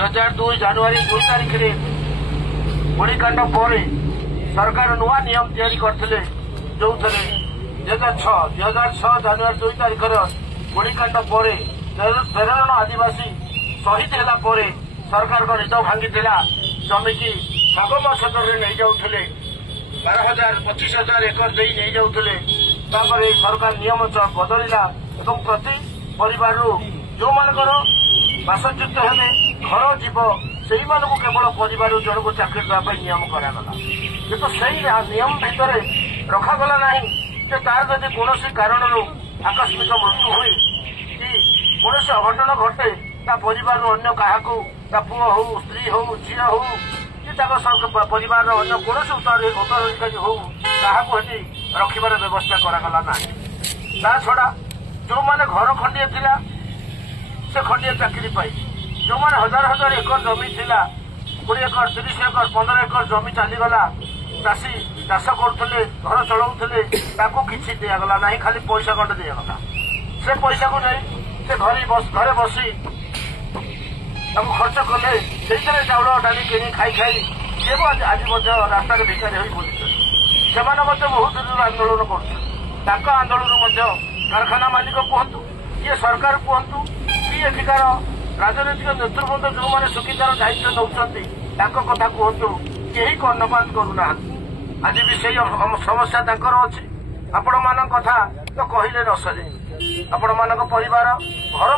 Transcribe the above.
2002 ଜାନୁଆରୀ 2 ତାରିଖରେ ଗୁଳିକାଣ୍ଡ ପରେ ସରକାର ନୂଆ ନିୟମ ତିଆରି କରିଥିଲେ, ଯୋଉଥିରେ 2006 ଜାନୁଆରୀ 2 ତାରିଖର ଗୁଳିକାଣ୍ଡ ପରେ 13 ଜଣ ଆଦିବାସୀ ଶହୀଦ ହେଲା ପରେ ସରକାରଙ୍କ ନିଦ ଭାଙ୍ଗିଥିଲା। ଜମିକି ସଗମ କ୍ଷେତ୍ରରେ ନେଇଯାଉଥିଲେ, 12,000-25,000 ଏକର ଦେଇ ନେଇଯାଉଥିଲେ। ତାପରେ ସରକାର ନିୟମ ବଦଳିଲା ଏବଂ ପ୍ରତି ପରିବାରରୁ ଯେଉଁମାନଙ୍କର ବାସଚ୍ୟୁତ ହେବେ, ଘର ଯିବ, ସେଇମାନଙ୍କୁ କେବଳ ପରିବାରରୁ ଜଣକୁ ଚାକିରି ଦେବା ପାଇଁ ନିୟମ କରାଗଲା। କିନ୍ତୁ ସେଇ ନିୟମ ଭିତରେ ରଖାଗଲା ନାହିଁ ଯେ ତାର ଯଦି କୌଣସି କାରଣରୁ ଆକସ୍ମିକ ମୃତ୍ୟୁ ହୁଏ କି କୌଣସି ଅଘଟଣ ଘଟେ, ତା ପରିବାରରୁ ଅନ୍ୟ କାହାକୁ, ତା ପୁଅ ହଉ, ସ୍ତ୍ରୀ ହଉ, ଝିଅ ହଉ କି ତାଙ୍କ ପରିବାରର ଅନ୍ୟ କୌଣସି ଉତ୍ତରାଧିକାରୀ ହଉ, କାହାକୁ ଏଠି ରଖିବାର ବ୍ୟବସ୍ଥା କରାଗଲା ନାହିଁ। ତା ଛଡା ଯେଉଁମାନେ ଘର ଖଣ୍ଡିଏ ଥିଲା ସେ ଖଣ୍ଡିଏ ଚାକିରି ପାଇଛି, ଯେଉଁମାନେ ହଜାର ହଜାର ଏକର ଜମି ଥିଲା, 20 ଏକର, 30 ଏକର, 15 ଏକର ଜମି ଚାଲିଗଲା, ଚାଷୀ ଚାଷ କରୁଥିଲେ, ଘର ଚଳାଉଥିଲେ, ତାକୁ କିଛି ଦିଆଗଲା ନାହିଁ, ଖାଲି ପଇସା ଖଣ୍ଡେ ଦିଆଗଲା। ସେ ପଇସାକୁ ନେଇ ସେ ଘରେ ବସି ତାକୁ ଖର୍ଚ୍ଚ କଲେ, ସେଇଥିରେ ଚାଉଳ ଡାଲି କିଣି ଖାଇ ସିଏ ଆଜି ମଧ୍ୟ ରାସ୍ତାରେ ଭିକାରୀ ହୋଇ ବୁଲୁଛନ୍ତି। ସେମାନେ ମଧ୍ୟ ବହୁତ ଦିନରୁ ଆନ୍ଦୋଳନ କରୁଛନ୍ତି। ତାଙ୍କ ଆନ୍ଦୋଳନ ମଧ୍ୟ କାରଖାନା ମାଲିକ କୁହନ୍ତୁ, କିଏ ସରକାର କୁହନ୍ତୁ, କି ଏଠିକାର ରାଜନୈତିକ ନେତୃବୃନ୍ଦ ଯେଉଁମାନେ ସୁବିଧାର ଦାୟିତ୍ୱ ନେଉଛନ୍ତି ତାଙ୍କ କଥା କୁହନ୍ତୁ, କେହି କର୍ଣ୍ଣପାତ କରୁନାହାନ୍ତି। ଆଜି ବି ସେଇ ସମସ୍ୟା ତାଙ୍କର ଅଛି। ଆପଣମାନଙ୍କ କଥା ତ କହିଲେ ନ ସରେ। ଆପଣମାନଙ୍କ ପରିବାର ଘର